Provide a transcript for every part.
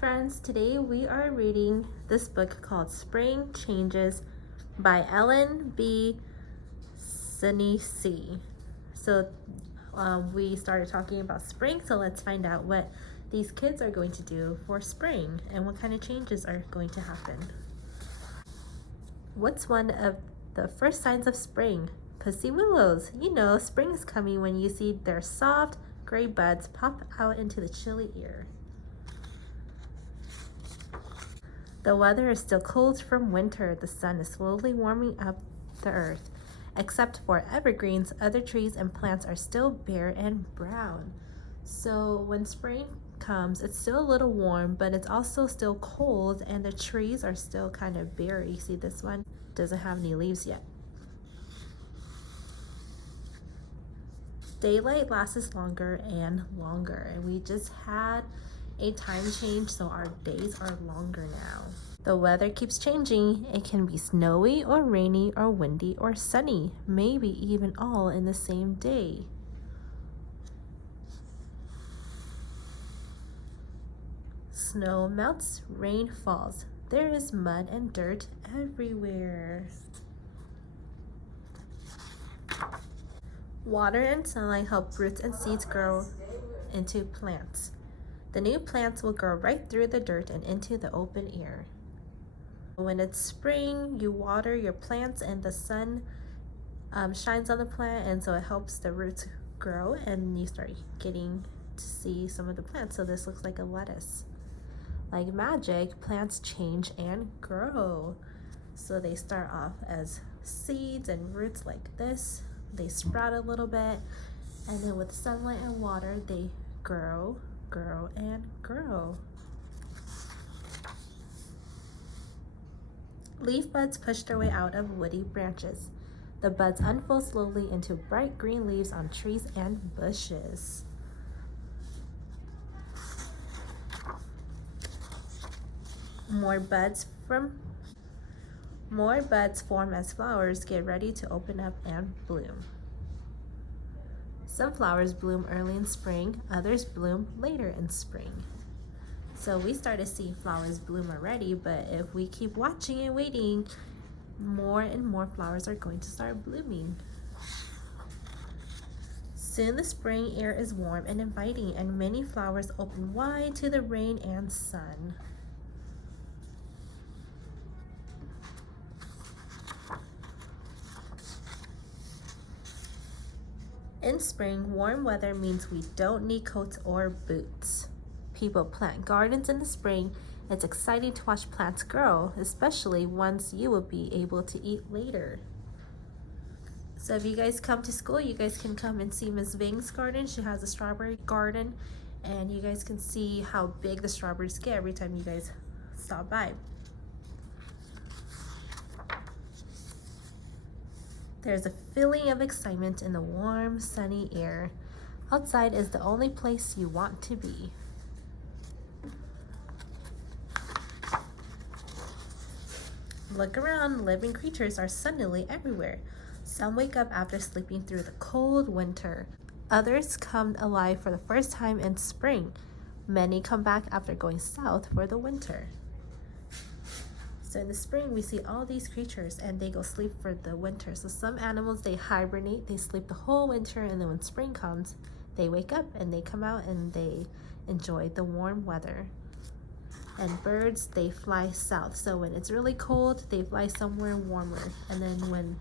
friends, today we are reading this book called Spring Changes by B.Senisi. So we started talking about spring, so let's find out what these kids are going to do for spring and what kind of changes are going to happen. What's one of the first signs of spring? Pussy willows. You know, spring is coming when you see their soft gray buds pop out into the chilly air. The weather is still cold from winter. The sun is slowly warming up the earth. Except for evergreens, other trees and plants are still bare and brown. So when spring comes, it's still a little warm, but it's also still cold, and the trees are still kind of bare. You see, this one doesn't have any leaves yet. Daylight lasts longer and longer, and we just had a time change, so our days are longer now. The weather keeps changing. It can be snowy or rainy or windy or sunny, maybe even all in the same day. Snow melts, rain falls. There is mud and dirt everywhere. Water and sunlight help roots and seeds grow into plants. The new plants will grow right through the dirt and into the open air. When it's spring, you water your plants and the sun shines on the plant, and so it helps the roots grow and you start getting to see some of the plants. So this looks like a lettuce. Like magic, plants change and grow. So they start off as seeds and roots like this. They sprout a little bit, and then with sunlight and water, they grow, and grow. Leaf buds push their way out of woody branches. The buds unfold slowly into bright green leaves on trees and bushes. More buds form as flowers get ready to open up and bloom. Some flowers bloom early in spring, others bloom later in spring. So we started seeing flowers bloom already, but if we keep watching and waiting, more and more flowers are going to start blooming. Soon the spring air is warm and inviting, and many flowers open wide to the rain and sun. In spring, warm weather means we don't need coats or boots. People plant gardens in the spring. It's exciting to watch plants grow, especially ones you will be able to eat later. So if you guys come to school, you guys can come and see Ms. Ving's garden. She has a strawberry garden, and you guys can see how big the strawberries get every time you guys stop by. There's a feeling of excitement in the warm, sunny air. Outside is the only place you want to be. Look around, living creatures are suddenly everywhere. Some wake up after sleeping through the cold winter. Others come alive for the first time in spring. Many come back after going south for the winter. So in the spring, we see all these creatures and they go sleep for the winter. So some animals, they hibernate, they sleep the whole winter, and then when spring comes, they wake up and they come out and they enjoy the warm weather. And birds, they fly south. So when it's really cold, they fly somewhere warmer. And then when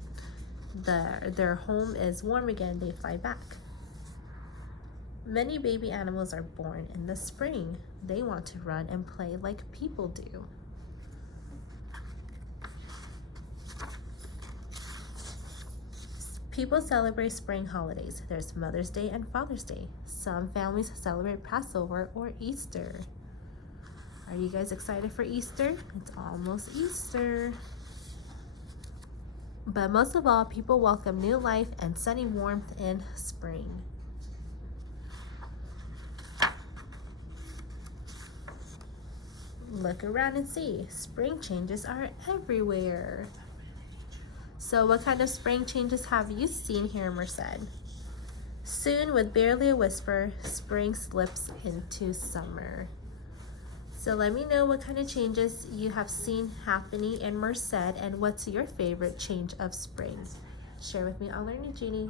their home is warm again, they fly back. Many baby animals are born in the spring. They want to run and play like people do. People celebrate spring holidays. There's Mother's Day and Father's Day. Some families celebrate Passover or Easter. Are you guys excited for Easter? It's almost Easter. But most of all, people welcome new life and sunny warmth in spring. Look around and see. Spring changes are everywhere. So what kind of spring changes have you seen here, Merced? Soon, with barely a whisper, spring slips into summer. So let me know what kind of changes you have seen happening in Merced and what's your favorite change of spring. Share with me on Learning Genie.